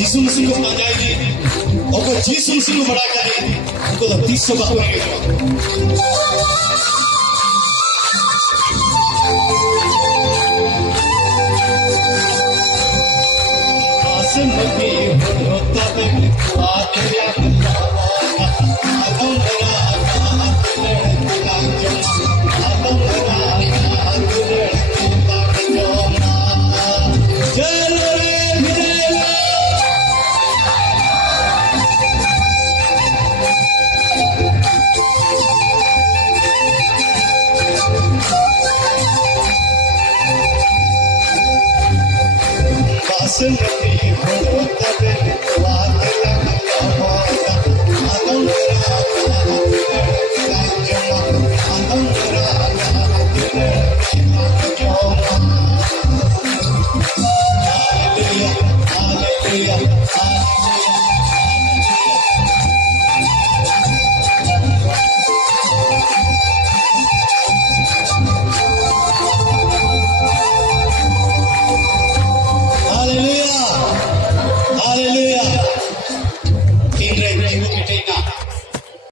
जिसम सिंह को बना जाएगी और जिसम सिंह को बड़ा जाएगी उनको तो 30 बात करेंगे आसम में होता है आते Hallelujah. Hallelujah.